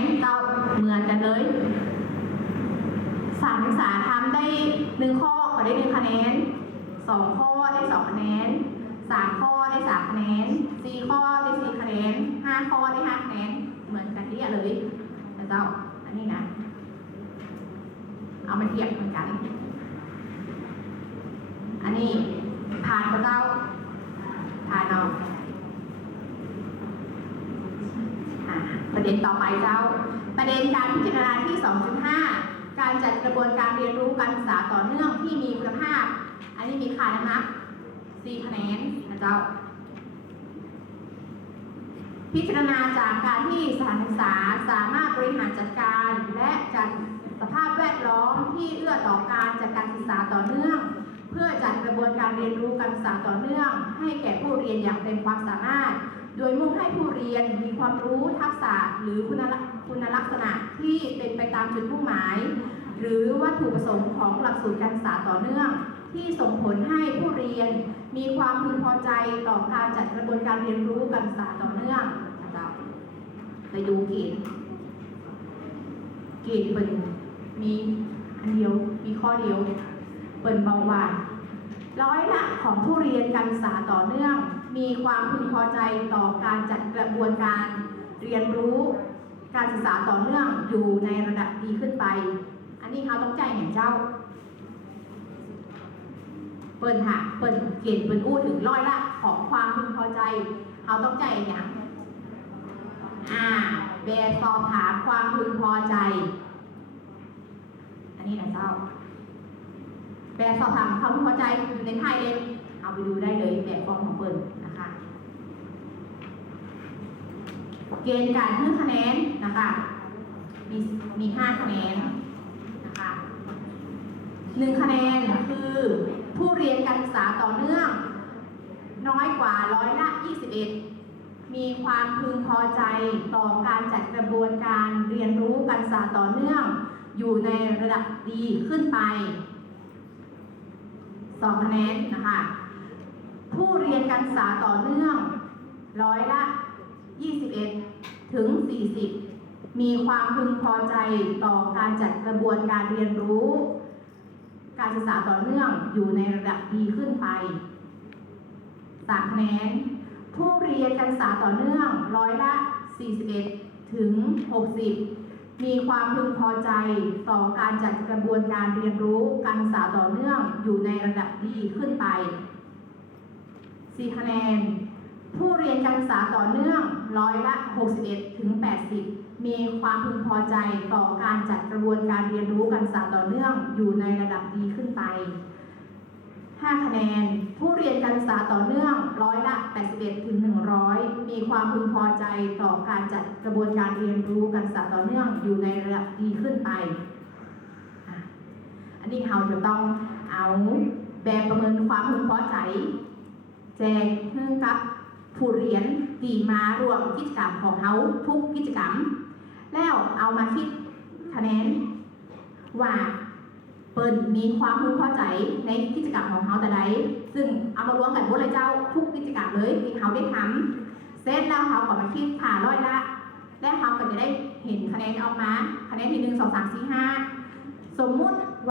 นเจ้าเหมือนกันเลยสามศึกษาทำได้หนึ่งข้อก็ได้หนึ่งคะแนนสองข้อได้สองคะแนนสามข้อได้สามคะแนนสี่ข้อได้สี่คะแนนห้าข้อได้ห้าคะแนนเหมือนกันที่เลยนะเจ้าอันนี้นะ เอามาเทียบเหมือนกัน อันนี้ผ่านพระเจ้าผ่านเอาอะ ประเด็นต่อไปเจ้า ประเด็นการพิจารณาที่ 2.5 การจัดกระบวนการเรียนรู้การศึกษาต่อเนื่องที่มีคุณภาพ อันนี้มีค่านะคะ4คะแนนนะเจ้า พิจารณาจากการที่สถานศึกษาสามารถบริหารจัดการและจัดสภาพแวดล้อมที่เอื้อต่อการจัดการศึกษาต่อเนื่อง เพื่อจัดกระบวนการเรียนรู้การศึกษาต่อเนื่อง ให้แก่ผู้เรียนอย่างเต็มความสามารถ โดยมุ่งให้ผู้เรียนมีความรู้ทักษะหรือคุณลักคุณลักษณะที่เป็นไปตามจุดมุ่งหมาย หรือวัตถุประสงค์ของหลักสูตรการศึกษาต่อเนื่อง ที่ส่งผลให้ผู้เรียนมีความพึงพอใจต่อการจัดกระบวนการเรียนรู้การศึกษาต่อเนื่องนะครับไปดูเกณฑ์เกณฑ์เป็นมีอันเดียวมีข้อเดียวเปิดเบาหวานร้อยละของผู้เรียนการศึกษาต่อเนื่อง มีความพึงพอใจต่อการจัดกระบวนการเรียนรู้การศึกษาต่อเนื่องอยู่ในระดับดีขึ้นไป อันนี้เขาต้องใจแห่งเจ้า เปิดหาเปิดเกณฑ์เปิดอู้ถึงร้อยละของความพึงพอใจเขาต้องใจอย่างอ่าแบบสอบถามความพึงพอใจ อันนี้นะเจ้าแบบสอบถามความพึงพอใจอยู่ในไทยเลยเอาไปดูได้เลยแบบฟอร์มของเปิดนะคะ เกณฑ์การให้คะแนนนะคะมีมีห้าคะแนนนะคะหนึ่งคะแนนคือผู้เรียนการศึกษาต่อเนื่อง น้อยกว่าร้อยละ 21 มีความพึงพอใจต่อการจัดกระบวนการเรียนรู้การศึกษาต่อเนื่อง อยู่ในระดับดีขึ้นไปสองคะแนนนะคะผู้เรียนการศึกษาต่อเนื่องร้อยละ 21 ถึง 40 มีความพึงพอใจต่อการจัดกระบวนการเรียนรู้ การศึกษาต่อเนื่องอยู่ในระดับดีขึ้นไปสามคะแนนผู้เรียนการศึกษาต่อเนื่องร้อยละ 41 ถึง 60 มีความพึงพอใจต่อการจัดกระบวนการเรียนรู้การศึกษาต่อเนื่องอยู่ในระดับดีขึ้นไป 4 คะแนน ผู้เรียนการศึกษาต่อเนื่องร้อยละ 61 ถึง 80 มีความพึงพอใจต่อการจัดกระบวนการเรียนรู้การศึกษาต่อเนื่องอยู่ในระดับดีขึ้นไป 5 คะแนน ผู้เรียนการศึกษาต่อเนื่องร้อยละ 81 ถึง 100 มีความพึงพอใจต่อการจัดกระบวนการเรียนรู้การศึกษาต่อเนื่องอยู่ในระดับดีขึ้นไป อันนี้เราจะต้องเอาแบบประเมินความพึงพอใจแจกเพื่อกับ ผู้เรียนตีมารวมกิจกรรมของเขาทุกกิจกรรม แล้วเอามาคิดคะแนนว่าเปิดมีความพึงพอใจในกิจกรรมของเขาแต่ใดซึ่งเอามารวมกันหมดเลยเจ้าทุกกิจกรรมเลยที่เขาได้ทำเสร็จแล้วเขาก็มาคิดผ่าร้อยละ และเขาก็จะได้เห็นคะแนนออกมา คะแนนที่หนึ่งสองสามสี่ห้าสมมุติ